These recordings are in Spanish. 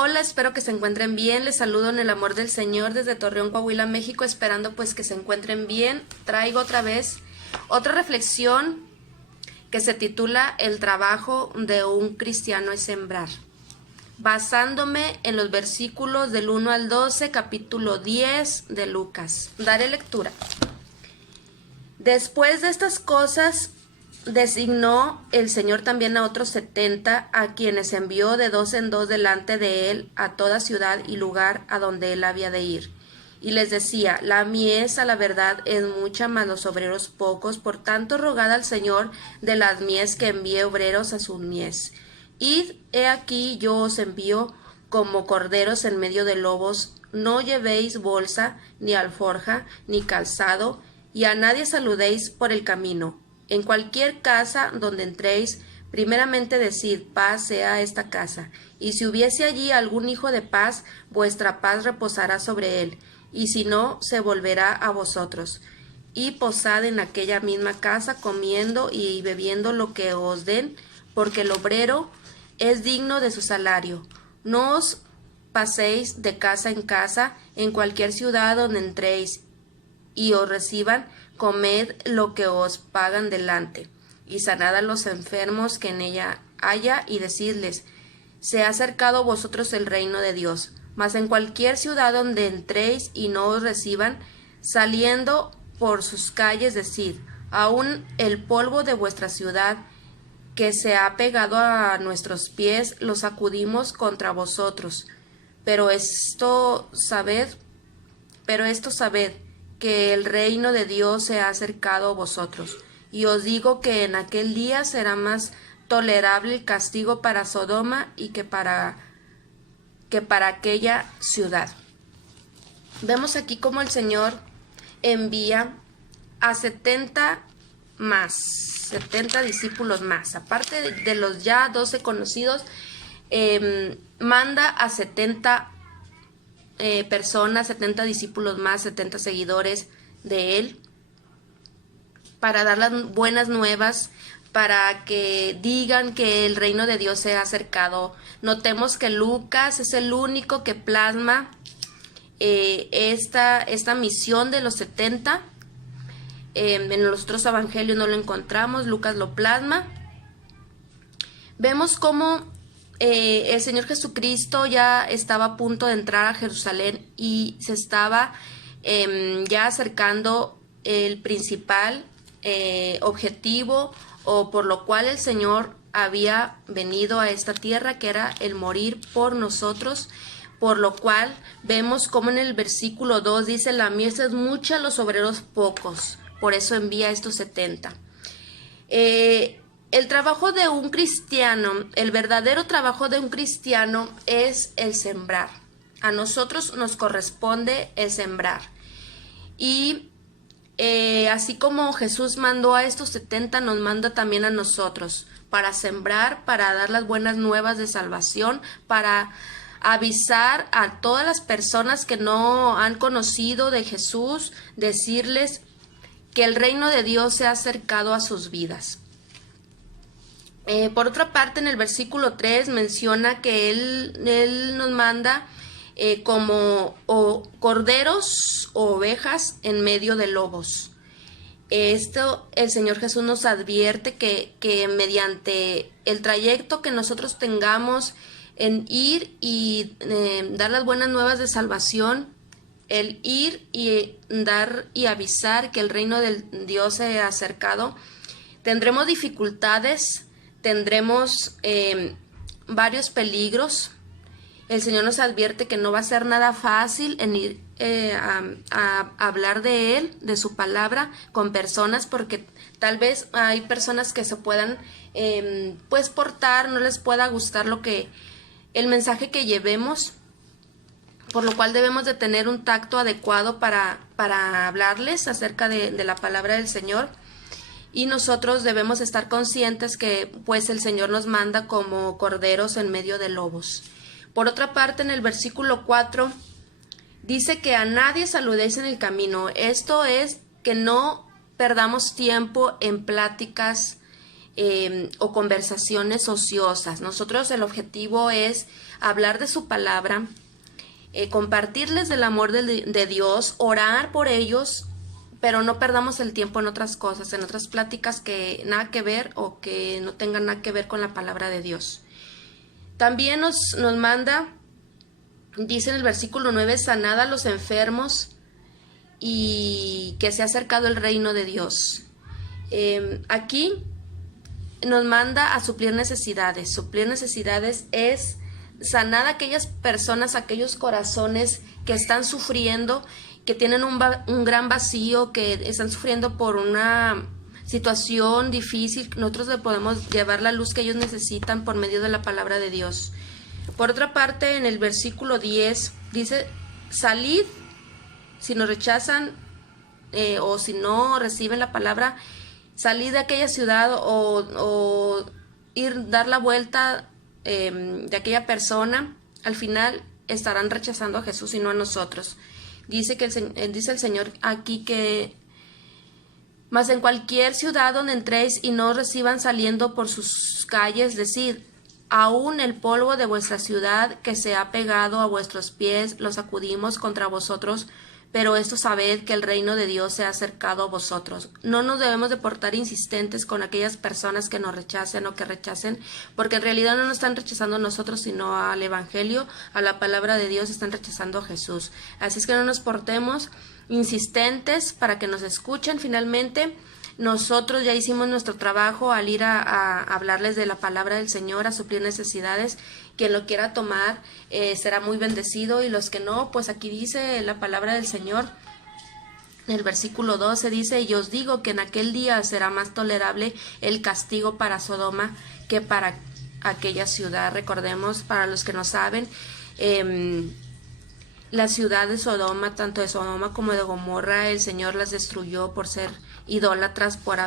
Hola, espero que se encuentren bien. Les saludo en el amor del Señor desde Torreón, Coahuila, México, esperando pues que se encuentren bien. Traigo otra vez otra reflexión que se titula El trabajo de un cristiano es sembrar, basándome en los versículos del 1 al 12, capítulo 10 de Lucas. Daré lectura. Después de estas cosas, designó el Señor también a otros 70, a quienes envió de dos en dos delante de él a toda ciudad y lugar a donde él había de ir. Y les decía: la mies a la verdad es mucha, mas los obreros pocos. Por tanto, rogad al Señor de las mies que envíe obreros a su mies. Id, he aquí yo os envío como corderos en medio de lobos. No llevéis bolsa, ni alforja, ni calzado, y a nadie saludéis por el camino. En cualquier casa donde entréis, primeramente decid: paz sea a esta casa. Y si hubiese allí algún hijo de paz, vuestra paz reposará sobre él, y si no, se volverá a vosotros. Y posad en aquella misma casa, comiendo y bebiendo lo que os den, porque el obrero es digno de su salario. No os paséis de casa en cualquier ciudad donde entréis y os reciban, comed lo que os pagan delante, y sanad a los enfermos que en ella haya, y decidles: se ha acercado a vosotros el reino de Dios. Mas en cualquier ciudad donde entréis y no os reciban, saliendo por sus calles, decid: aún el polvo de vuestra ciudad que se ha pegado a nuestros pies, lo sacudimos contra vosotros. Pero esto sabed, que el reino de Dios se ha acercado a vosotros. Y os digo que en aquel día será más tolerable el castigo para Sodoma y que para aquella ciudad. Vemos aquí cómo el Señor envía a 70 discípulos más. Aparte de los ya 12 conocidos, manda a 70 personas, 70 discípulos más, 70 seguidores de él, para dar las buenas nuevas, para que digan que el reino de Dios se ha acercado. Notemos que Lucas es el único que plasma esta misión de los 70. En los otros evangelios no lo encontramos, Lucas lo plasma. Vemos cómo el Señor Jesucristo ya estaba a punto de entrar a Jerusalén y se estaba ya acercando el principal objetivo, o por lo cual el Señor había venido a esta tierra, que era el morir por nosotros. Por lo cual vemos como en el versículo 2 dice: la mies es mucha, los obreros pocos. Por eso envía a estos 70. El trabajo de un cristiano, el verdadero trabajo de un cristiano es el sembrar. A nosotros nos corresponde el sembrar. Y así como Jesús mandó a estos 70, nos manda también a nosotros para sembrar, para dar las buenas nuevas de salvación, para avisar a todas las personas que no han conocido de Jesús, decirles que el reino de Dios se ha acercado a sus vidas. Por otra parte, en el versículo 3 menciona que Él nos manda como corderos o ovejas en medio de lobos. Esto el Señor Jesús nos advierte que mediante el trayecto que nosotros tengamos en ir y dar las buenas nuevas de salvación, el ir y dar y avisar que el reino de Dios se ha acercado, tendremos dificultades, tendremos varios peligros. El Señor nos advierte que no va a ser nada fácil en ir a hablar de Él, de su palabra, con personas, porque tal vez hay personas que se puedan pues portar, no les pueda gustar el mensaje que llevemos, por lo cual debemos de tener un tacto adecuado para hablarles acerca de la palabra del Señor. Y nosotros debemos estar conscientes que pues el Señor nos manda como corderos en medio de lobos. Por otra parte, en el versículo 4 dice que a nadie saludéis en el camino. Esto es que no perdamos tiempo en pláticas o conversaciones ociosas. Nosotros el objetivo es hablar de su palabra, compartirles del amor de Dios, orar por ellos, pero no perdamos el tiempo en otras cosas, en otras pláticas que nada que ver o que no tengan nada que ver con la palabra de Dios. También nos manda, dice en el versículo 9, sanad a los enfermos y que se ha acercado el reino de Dios. Aquí nos manda a suplir necesidades. Suplir necesidades es sanar a aquellas personas, aquellos corazones que están sufriendo, que tienen un gran vacío, que están sufriendo por una situación difícil. Nosotros le podemos llevar la luz que ellos necesitan por medio de la palabra de Dios. Por otra parte, en el versículo 10 dice, salid, si nos rechazan o si no reciben la palabra, salid de aquella ciudad o ir, dar la vuelta de aquella persona. Al final estarán rechazando a Jesús y no a nosotros. Dice el Señor aquí que mas en cualquier ciudad donde entréis y no reciban saliendo por sus calles, decid, aún el polvo de vuestra ciudad que se ha pegado a vuestros pies lo sacudimos contra vosotros, pero esto sabed que el reino de Dios se ha acercado a vosotros. No nos debemos de portar insistentes con aquellas personas que nos rechacen o que rechacen, porque en realidad no nos están rechazando a nosotros, sino al Evangelio, a la palabra de Dios, están rechazando a Jesús. Así es que no nos portemos insistentes para que nos escuchen. Finalmente, nosotros ya hicimos nuestro trabajo al ir a hablarles de la palabra del Señor, a suplir necesidades. Quien lo quiera tomar será muy bendecido, y los que no, pues aquí dice la palabra del Señor. En el versículo 12 dice, y os digo que en aquel día será más tolerable el castigo para Sodoma que para aquella ciudad. Recordemos, para los que no saben, la ciudad de Sodoma, tanto de Sodoma como de Gomorra, el Señor las destruyó por ser idólatras, por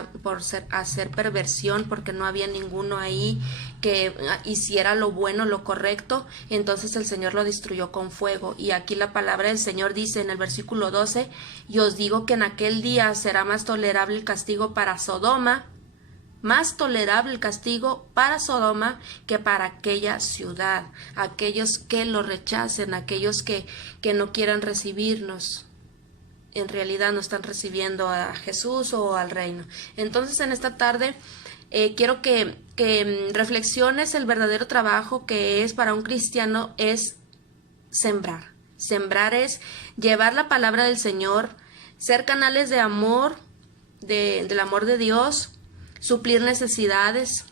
hacer perversión, porque no había ninguno ahí que hiciera lo bueno, lo correcto. Entonces el Señor lo destruyó con fuego. Y aquí la palabra del Señor dice en el versículo 12, y os digo que en aquel día será más tolerable el castigo para Sodoma, más tolerable el castigo para Sodoma que para aquella ciudad. Aquellos que lo rechacen, aquellos que no quieran recibirnos, en realidad no están recibiendo a Jesús o al reino. Entonces en esta tarde quiero que reflexiones el verdadero trabajo que es para un cristiano, es sembrar. Sembrar es llevar la palabra del Señor, ser canales de amor, del amor de Dios, suplir necesidades,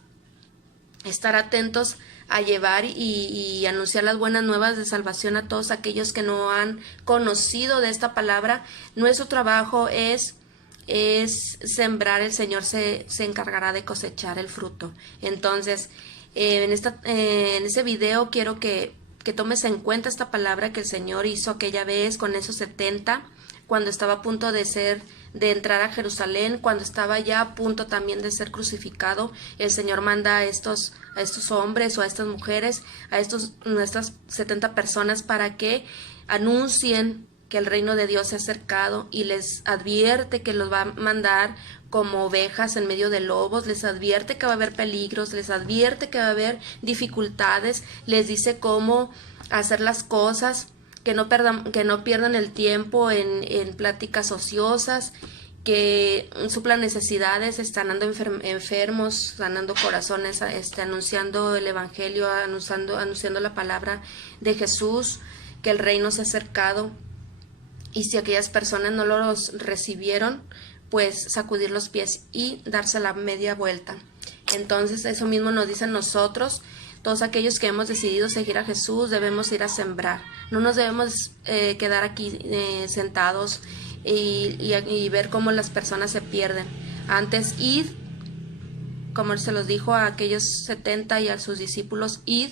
estar atentos a llevar y anunciar las buenas nuevas de salvación a todos aquellos que no han conocido de esta palabra. Nuestro trabajo es sembrar. El Señor se encargará de cosechar el fruto. Entonces, en ese video quiero que tomes en cuenta esta palabra que el Señor hizo aquella vez con esos 70, cuando estaba a punto de entrar a Jerusalén, cuando estaba ya a punto también de ser crucificado. El Señor manda a estos hombres o a estas mujeres, nuestras 70 personas, para que anuncien que el reino de Dios se ha acercado, y les advierte que los va a mandar como ovejas en medio de lobos, les advierte que va a haber peligros, les advierte que va a haber dificultades, les dice cómo hacer las cosas, que no pierdan el tiempo en pláticas ociosas, que suplan necesidades, sanando enfermos, sanando corazones, anunciando el Evangelio, anunciando la palabra de Jesús, que el reino se ha acercado. Y si aquellas personas no los recibieron, pues sacudir los pies y darse la media vuelta. Entonces eso mismo nos dicen nosotros. Todos aquellos que hemos decidido seguir a Jesús debemos ir a sembrar. No nos debemos quedar aquí sentados y ver cómo las personas se pierden. Antes, id, como se los dijo a aquellos 70 y a sus discípulos, id,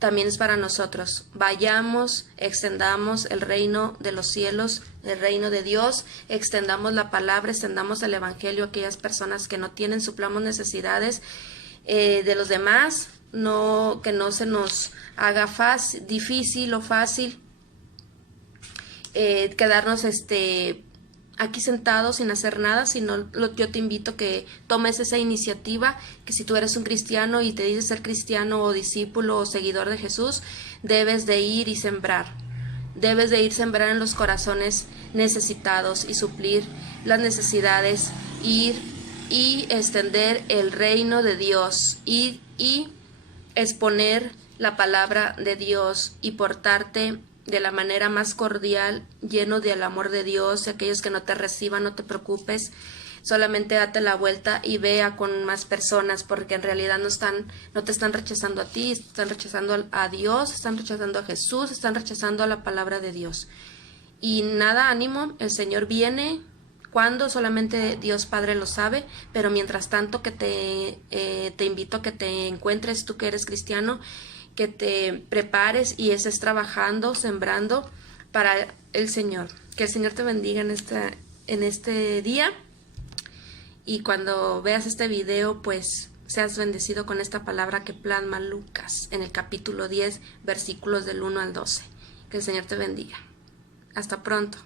también es para nosotros. Vayamos, extendamos el reino de los cielos, el reino de Dios, extendamos la palabra, extendamos el Evangelio a aquellas personas que no tienen, suplamos necesidades de los demás, que no se nos haga difícil o fácil quedarnos aquí sentado sin hacer nada, sino yo te invito que tomes esa iniciativa, que si tú eres un cristiano y te dices ser cristiano o discípulo o seguidor de Jesús, debes de ir y sembrar. Debes de ir a sembrar en los corazones necesitados y suplir las necesidades, ir y extender el reino de Dios, ir y exponer la palabra de Dios y portarte de la manera más cordial, lleno del amor de Dios. Y aquellos que no te reciban, no te preocupes, solamente date la vuelta y vea con más personas, porque en realidad no te están rechazando a ti, están rechazando a Dios, están rechazando a Jesús, están rechazando a la palabra de Dios. Y nada, ánimo, el Señor viene. Cuando solamente Dios Padre lo sabe, pero mientras tanto que te invito a que te encuentres, tú que eres cristiano, que te prepares y estés trabajando, sembrando para el Señor. Que el Señor te bendiga en este día, y cuando veas este video, pues seas bendecido con esta palabra que plasma Lucas en el capítulo 10, versículos del 1 al 12. Que el Señor te bendiga. Hasta pronto.